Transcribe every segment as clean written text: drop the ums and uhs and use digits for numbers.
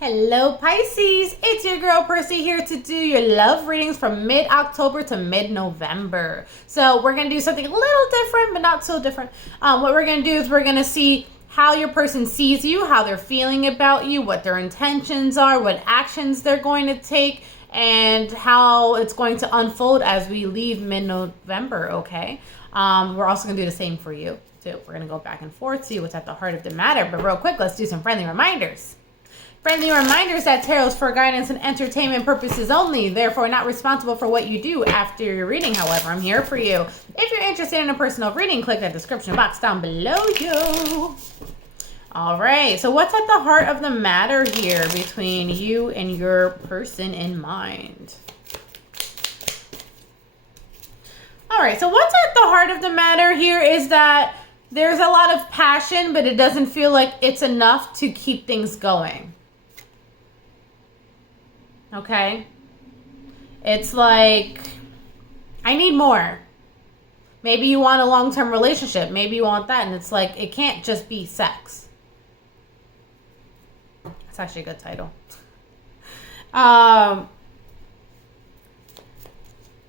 Hello Pisces, it's your girl Priscy here to do your love readings from mid-October to mid-November. So we're going to do something a little different, but not so different. What we're going to do is we're going to see how your person sees you, how they're feeling about you, what their intentions are, what actions they're going to take, and how it's going to unfold as we leave mid-November, okay? We're also going to do the same for you, too. We're going to go back and forth, see what's at the heart of the matter. But real quick, let's do some friendly reminders. Friendly reminders that tarot is for guidance and entertainment purposes only, therefore not responsible for what you do after your reading. However, I'm here for you. If you're interested in a personal reading, click that description box down below you. All right, so what's at the heart of the matter here between you and your person in mind? All right, so what's at the heart of the matter here is that there's a lot of passion, but it doesn't feel like it's enough to keep things going. Okay? It's like, I need more. Maybe you want a long-term relationship. Maybe you want that. And it's like, it can't just be sex. That's actually a good title. And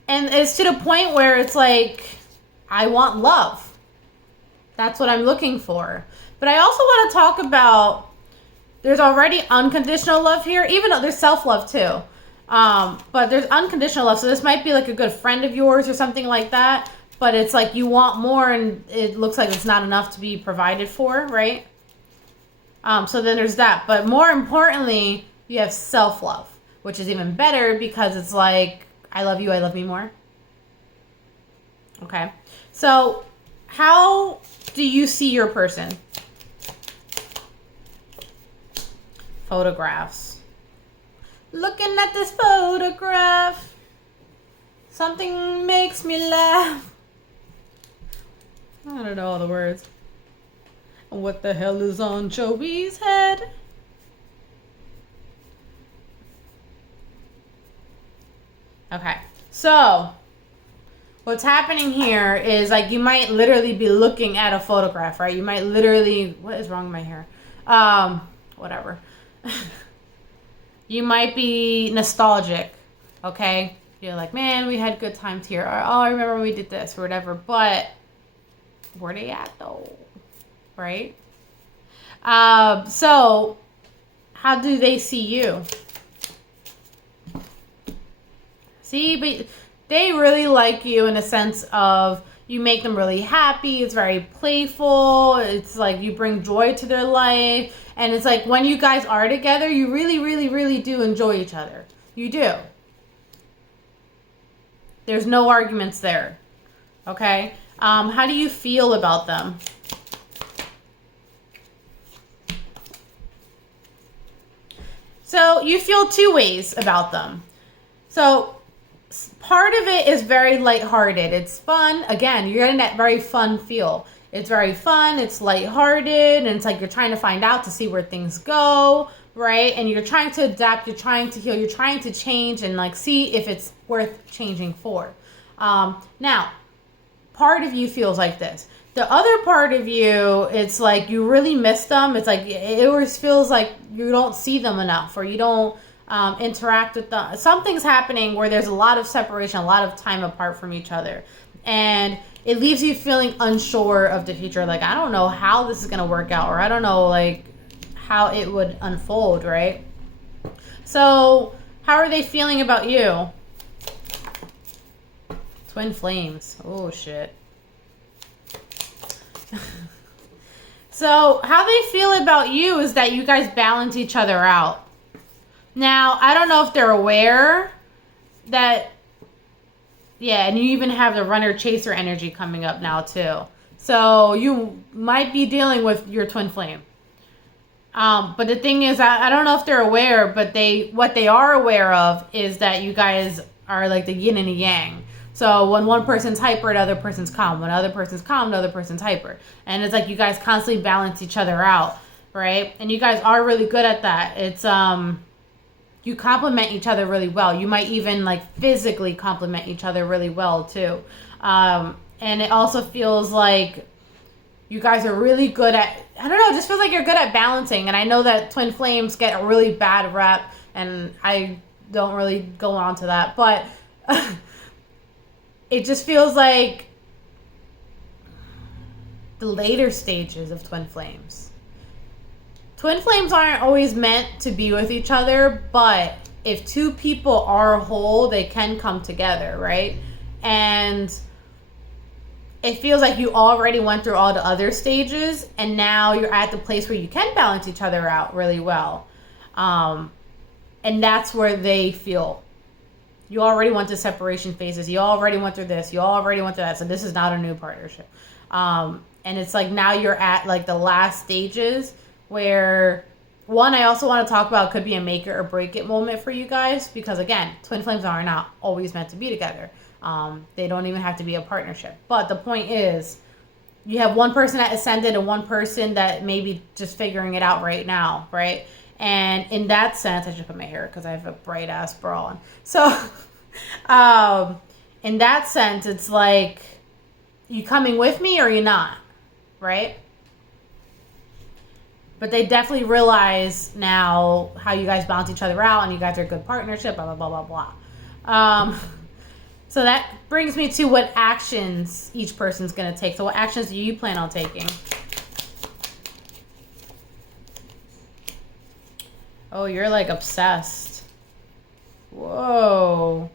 it's to the point where it's like, I want love. That's what I'm looking for. But I also want to talk about, there's already unconditional love here, even though there's self-love too. But there's unconditional love. So this might be like a good friend of yours or something like that. But it's like you want more and it looks like it's not enough to be provided for, right? So then there's that. But more importantly, you have self-love, which is even better because it's like, I love you, I love me more. Okay. So how do you see your person? Photographs. Looking at this photograph, something makes me laugh. I don't know all the words. What the hell is on Joey's head? Okay, so what's happening here is like you might literally be looking at a photograph, right? You might literally, what is wrong with my hair? Whatever. You might be nostalgic, okay? You're like, man, we had good times here. Or, oh, I remember when we did this or whatever. But where they at though, right? So how do they see you? See, but they really like you in a sense of you make them really happy. It's very playful. It's like you bring joy to their life. And it's like when you guys are together, you really, really, really do enjoy each other. You do. There's no arguments there. Okay? How do you feel about them? So you feel two ways about them. So part of it is very lighthearted. It's fun. Again, you're getting that very fun feel. It's very fun. It's lighthearted. And it's like you're trying to find out to see where things go, right? And you're trying to adapt. You're trying to heal. You're trying to change and like see if it's worth changing for. Now, part of you feels like this. The other part of you, it's like you really miss them. It's like it always feels like you don't see them enough or you don't interact with them. Something's happening where there's a lot of separation, a lot of time apart from each other. And it leaves you feeling unsure of the future. Like, I don't know how this is going to work out, or I don't know, like, how it would unfold, right? So, how are they feeling about you? Twin flames. Oh, shit. So, how they feel about you is that you guys balance each other out. Now, I don't know if they're aware that... Yeah, and you even have the runner-chaser energy coming up now, too. So you might be dealing with your twin flame. But the thing is, I don't know if they're aware, but what they are aware of is that you guys are like the yin and the yang. So when one person's hyper, the other person's calm. When the other person's calm, the other person's hyper. And it's like you guys constantly balance each other out, right? And you guys are really good at that. It's... You complement each other really well. You might even like physically complement each other really well too. And it also feels like You guys are really good at, I don't know, it just feels like you're good at balancing. And I know that twin flames get a really bad rep, and I don't really go on to that. But it just feels like the later stages of twin flames. Twin flames aren't always meant to be with each other, but if two people are whole, they can come together, right? And it feels like you already went through all the other stages, and now you're at the place where you can balance each other out really well. And that's where they feel. You already went through separation phases. You already went through this. You already went through that. So this is not a new partnership. And it's like now you're at like the last stages where, one, I also want to talk about could be a make it or break it moment for you guys, because again, twin flames are not always meant to be together. They don't even have to be a partnership. But the point is, you have one person that ascended and one person that maybe just figuring it out right now, right? And in that sense, I should put my hair because I have a bright ass bra on. So, in that sense, it's like, you coming with me or you not, right? But they definitely realize now how you guys balance each other out, and you guys are a good partnership, blah, blah, blah, blah, blah. So that brings me to what actions each person's going to take. So what actions do you plan on taking? Oh, you're like obsessed. Whoa.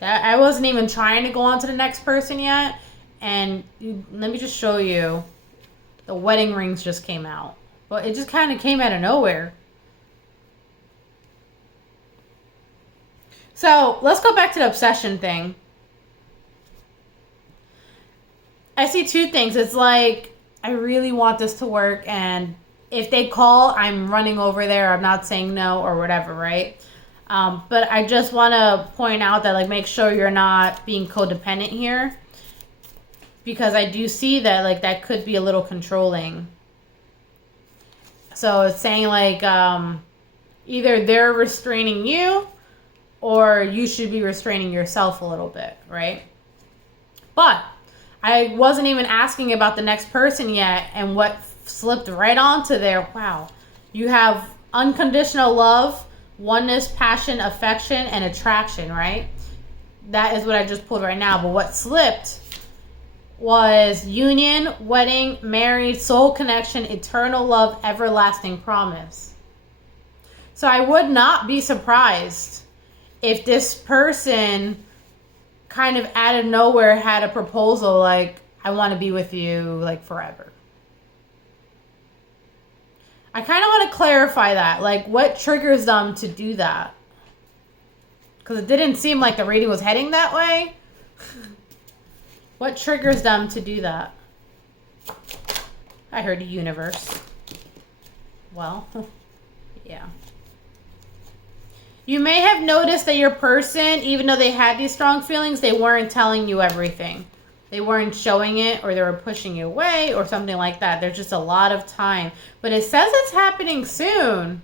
I wasn't even trying to go on to the next person yet. And let me just show you. The wedding rings just came out. But it just kind of came out of nowhere. So let's go back to the obsession thing. I see two things. It's like, I really want this to work, and if they call, I'm running over there. I'm not saying no or whatever, right? But I just want to point out that, like, make sure you're not being codependent here, because I do see that, like, that could be a little controlling. So it's saying, like, either they're restraining you, or you should be restraining yourself a little bit, right? But I wasn't even asking about the next person yet, and what slipped right onto there, wow. You have unconditional love, oneness, passion, affection, and attraction, right? That is what I just pulled right now. But what slipped was union, wedding, married, soul connection, eternal love, everlasting promise. So I would not be surprised if this person kind of out of nowhere had a proposal like, I want to be with you like forever. I kind of want to clarify that. Like, what triggers them to do that? Because it didn't seem like the reading was heading that way. What triggers them to do that? I heard the universe. Well, yeah. You may have noticed that your person, even though they had these strong feelings, they weren't telling you everything. They weren't showing it, or they were pushing you away or something like that. There's just a lot of time. But it says it's happening soon.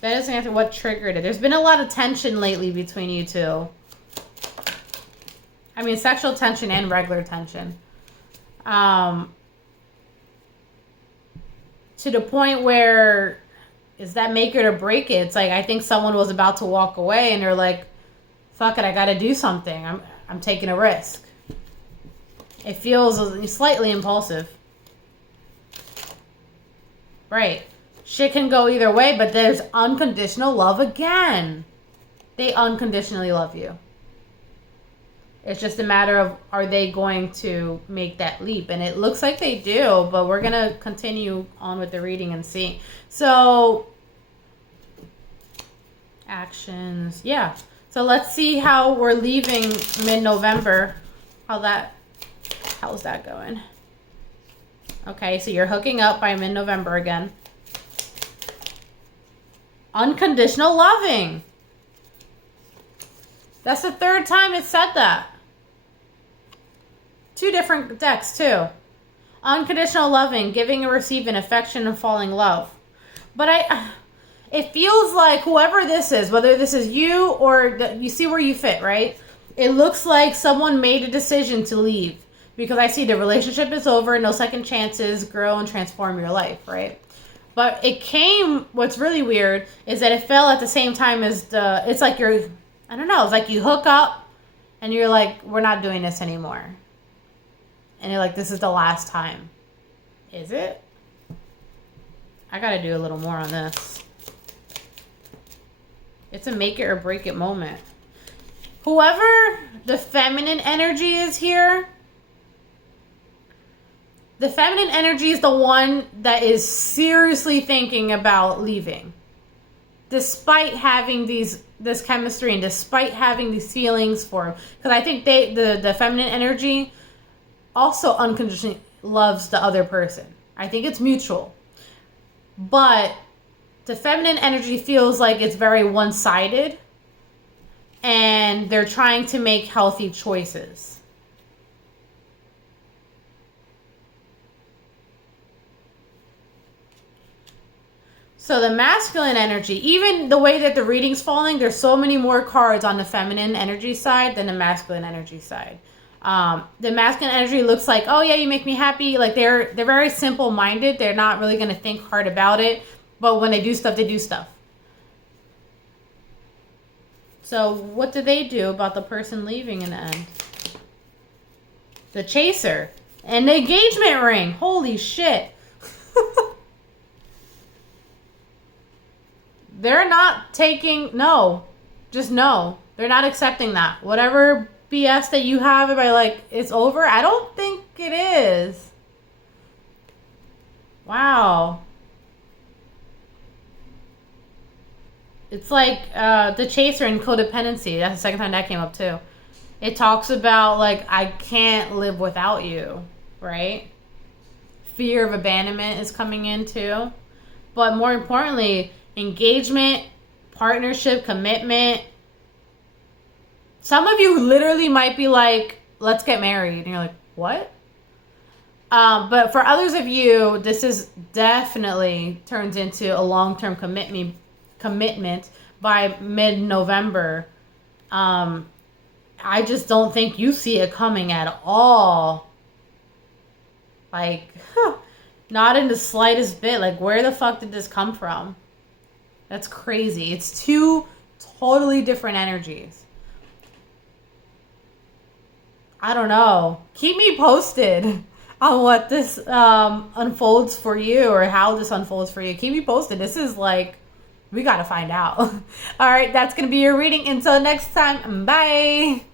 That doesn't answer what triggered it. There's been a lot of tension lately between you two. I mean, sexual tension and regular tension. To the point where, is that make it or break it? It's like, I think someone was about to walk away and they're like, fuck it, I gotta do something. I'm taking a risk. It feels slightly impulsive. Right. Shit can go either way, but there's unconditional love again. They unconditionally love you. It's just a matter of, are they going to make that leap? And it looks like they do, but we're going to continue on with the reading and see. So, actions. Yeah. So let's see how we're leaving mid-November. How's that going? Okay, so you're hooking up by mid-November again. Unconditional loving. That's the third time it said that. 2 different decks, too. Unconditional loving, giving and receiving, affection and falling in love. But it feels like whoever this is, whether this is you or you see where you fit, right? It looks like someone made a decision to leave. because I see the relationship is over, no second chances, grow and transform your life, right? But it came, what's really weird is that it fell at the same time as it's like I don't know, it's like you hook up and you're like, we're not doing this anymore. And you're like, this is the last time. Is it? I gotta do a little more on this. It's a make it or break it moment. Whoever the feminine energy is here, the feminine energy is the one that is seriously thinking about leaving. Despite having this chemistry and despite having these feelings for him. Because I think the feminine energy also unconditionally loves the other person. I think it's mutual. But the feminine energy feels like it's very one-sided. And they're trying to make healthy choices. So the masculine energy, even the way that the reading's falling, there's so many more cards on the feminine energy side than the masculine energy side. The masculine energy looks like, oh yeah, you make me happy. Like they're very simple-minded. They're not really going to think hard about it. But when they do stuff, they do stuff. So what do they do about the person leaving in the end? The chaser. And the engagement ring. Holy shit. They're not taking, no. Just no. They're not accepting that. Whatever BS that you have about like, it's over. I don't think it is. Wow. It's like the chaser in codependency. That's the second time that came up too. It talks about like, I can't live without you, right? Fear of abandonment is coming in too. But more importantly, engagement, partnership, commitment. Some of you literally might be like, let's get married. And you're like, what? But for others of you, this is definitely turns into a long-term commitment by mid-November. I just don't think you see it coming at all. Like, not in the slightest bit. Like, where the fuck did this come from? That's crazy. It's two totally different energies. I don't know. Keep me posted on what this unfolds for you or how this unfolds for you. Keep me posted. This is like, we got to find out. All right, that's going to be your reading. Until next time, bye.